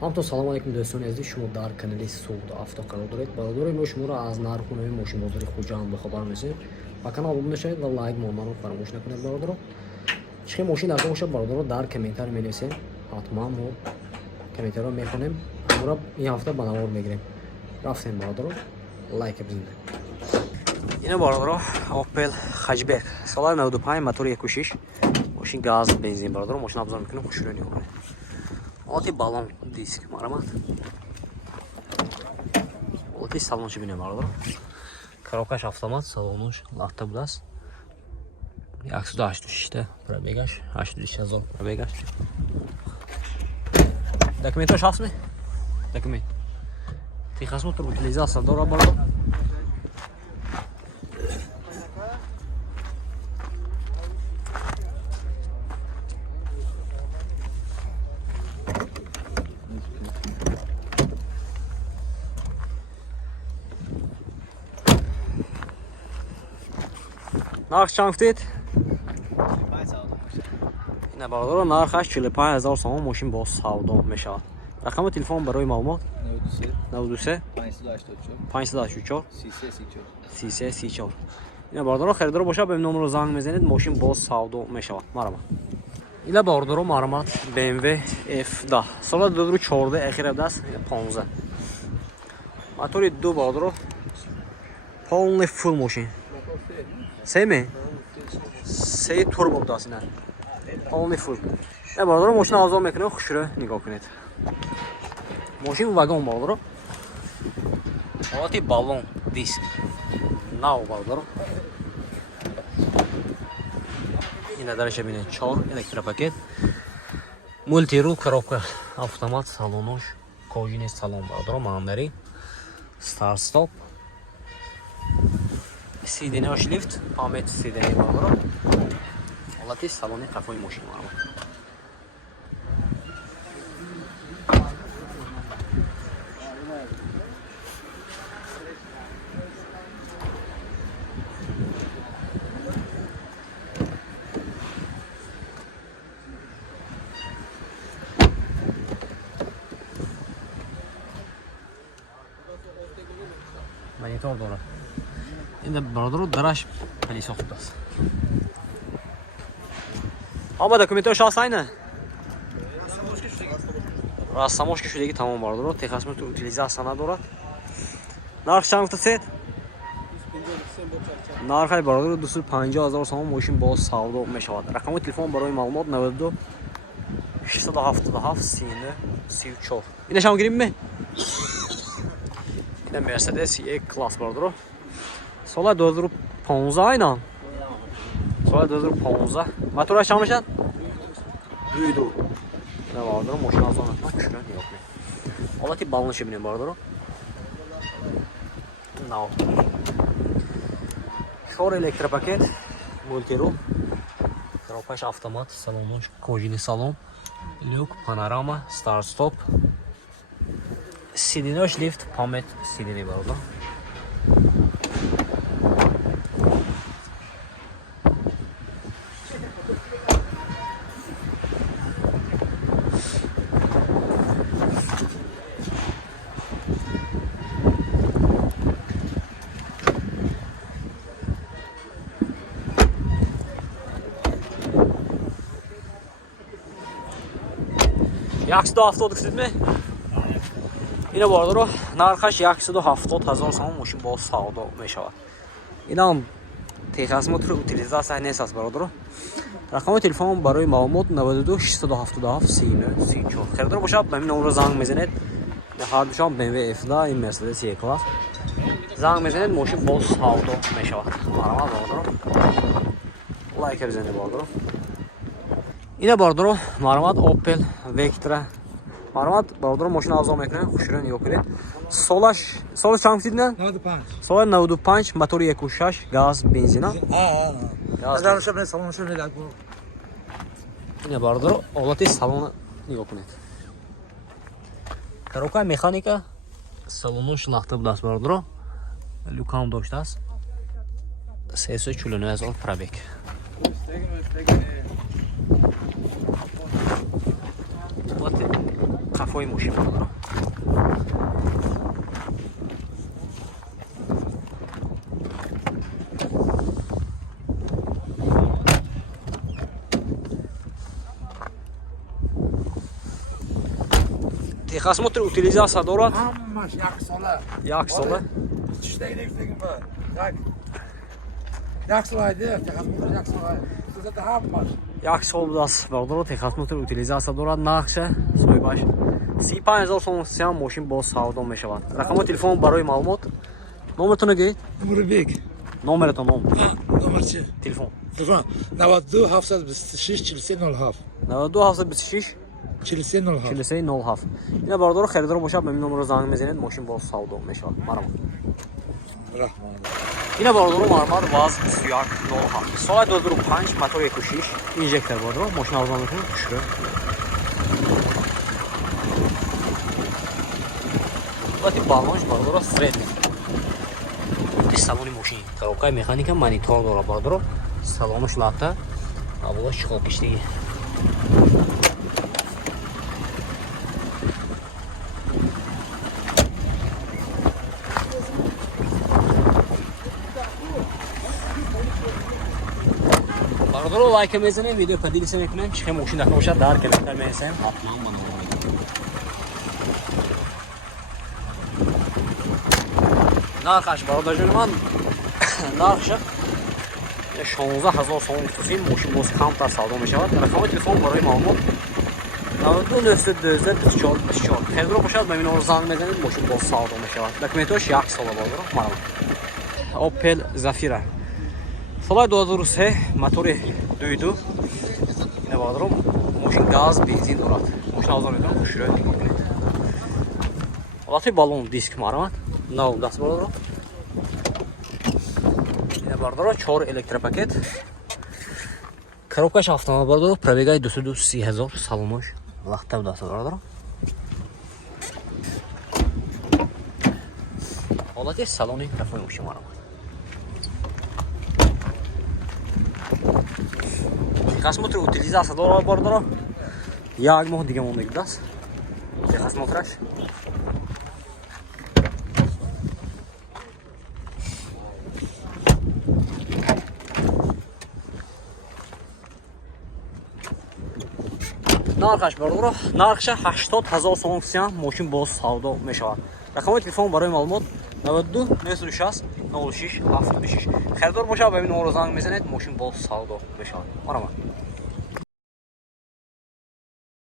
ҳамтон салому алайкум дӯстони азиз, шумо дар канали Суда Автоканал доред. Бародари мо шуморо аз нархунави мошинбозори Хуҷанд бохабар месем. Ба канал обуна шавед ва лайк монмаро фаромӯш накунед. бародаро, чӣ мошин дошта бошад бародаро, дар комментар менависем. ҳатман мо комментарро мехонем. амра ин ҳафта ба навор мегирем. рафтем бародаро, лайк бизинед. ина бародаро, Opel Hatchback соли 95, мотори 1.6, мошин газ бензин бародаро. мошин обзор мекунем, хушрӯй нигоҳ кунед. Оти балон диск марамат. Оти салончи бинем бародаро. Коробкаш автомат, салонуш лафта будааст. 186 пробегаш, 80000 пробегаш. Документош ҳастми? Документ. Техасмо тур утилизация дора бародаро. нарх чанд гуфтед? ина бародаро, нархаш 45000 сомон. мошин бо савдо мешавад. рақами телефон барои маълумот 92 584 3334. ина бародаро, харидор бошад ба ин номеро занг мезанед, мошин бо савдо мешавад. марҳамат. ина бародаро, марҳамат, BMW F10 соли 2014, ахира даст 15. мотори ду бародаро, полный full мошин. Семи? Сей турбо будааст ина. Полный full. ина бародаро, мошин авзор мекунем, хушрӯй нигоҳ кунед. мошин вагон бародаро. ҳолати балон диск нав бародаро. ина дараша бинед 4 электропакет, мультирул, коробка автомат, салонош кожини салон бародаро, мандари, старт стоп, сидинош лифт, памет сидини бародаро. ҳолати салони қафои мошин бародаро. монитор дорад. ина бародаро, дараш палисо худааст. ҳама документош ҳаст айна? рассамошка шудагӣ тамом бародаро. техасмо утилизация надорад. нарх чанд гуфтасед? нархай бародаро 250000 сомон. мошин бо савдо мешавад. рақами телефон барои маълумот 92 677 39 34. ина шам гирим. ина Mercedes E-класс бародаро. соли 2015 айна. соли 2015. мотораш чанд мешад? 2.2. ина бародаро, мошин авзор мекунам, хушрӯй нигоҳ кунед. ҳолати балонши бинем бародаро. нав 4 электропакет, мультирул, коробкаш автомат, салонош кожини салон, люк, панорама, старт стоп, сидинош лифт, памет сидини бародаро. яксиду ҳафтод гуфтедми? ина бародаро, нархаш 170000 сомон. мошин бо савдо мешавад. инам техасмо тур утилизация нест бародаро. рақами телефон барои маълумот 92 677 39 34. харидор бошад ба ин номеро занг мезанед. ҳар душон BMW F10, ин Mercedes E-класс. занг мезанед, мошин бо савдо мешавад. марҳамат бародаро, лайк бизанед бародаро. ина бародаро, марҳамат, Opel Vectra марҳамат бародаро, мошин авзор мекунем, хушрӯй нигоҳ кунед. соли чанд гуфтед? 95. соли 95, мотори 1.6, газ бензина. ина бародаро, ҳолати салона нигоҳ кунед. коробка механика, салонош лахта будааст бародаро. люкам доштааст. 349000 пробег. қафои мошин бародаро. Техосмотр утилизация дорад? Ҳаммаш 1 сола. 1 сола? Чиштаи нефтегим ба. Так. 1 сола айда, техосмотр 1 сола. Зада ҳаммаш. 1 сол будааст бародаро, техосмотр утилизация дорад. Нақша соҳибаш 35000 сом сиям мошин боз савдо мешавад. Рақами телефон барои маълумот. Номертон гӯед? Номер бек. Номератон ном. Номер чи? Телефон. Телефон 92 726 4307. 92 726 4307. 4307. Ина бародаро харидор бошад, ба ин номеро занг мезанед, мошин боз савдо мешавад. Марҳамат. Раҳмон. Ина бародаро маълумот ваз 2107. Соли 2005 мотор 1.6 инжектор бародаро, мошин арзон мекунад, хушро. Бати балонш бародаро средний. Ин салони мошин, коробкаи механика монитор дорад бародаро. Салонаш латта, аввалаш чиқокиштагӣ. бародаро лайка мезанем, видео поделиться мекунем, чихе мошин дафта бошад дар комментар менависем, ҳатман ба номер медем. нархаш бародарҷони ман, нархша 16000 сом гуфтусим, мошин боз камтар савдо мешавад. Рақами телефон барои маълумот 92 912 24 24. Харидор бошад, ба ин номер занг мезанед, мошин боз савдо мешавад. Документош 1 сола бародаро. Марҳамат. Opel Zafira. Соли 2003 мотори 2.2. Ина бародаро мошин газ, бензин дорад. Мошин арзон мекунад, хушро нигоҳ кунед. Ҳолати балон диск марҳамат. Нав даст бародаро. Ина бародаро 4 электропакет. Коробкаш автомат бародаро, пробегаи 230 000, салонош лахта будаст бародаро. Ҳолати салони кафои мошин марҳамат. Техосмотр утилизация дорад бародаро. 1 моҳ дига монда будааст. Техосмотраш. нархаш бародаро, нархша 80000 сом сиям мошин боз савдо мешавад. Рақами телефон барои маълумот 92 906 06 76. Харидор бошад, ба ин номеро занг мезанед, мошин боз савдо мешавад. Марҳамат.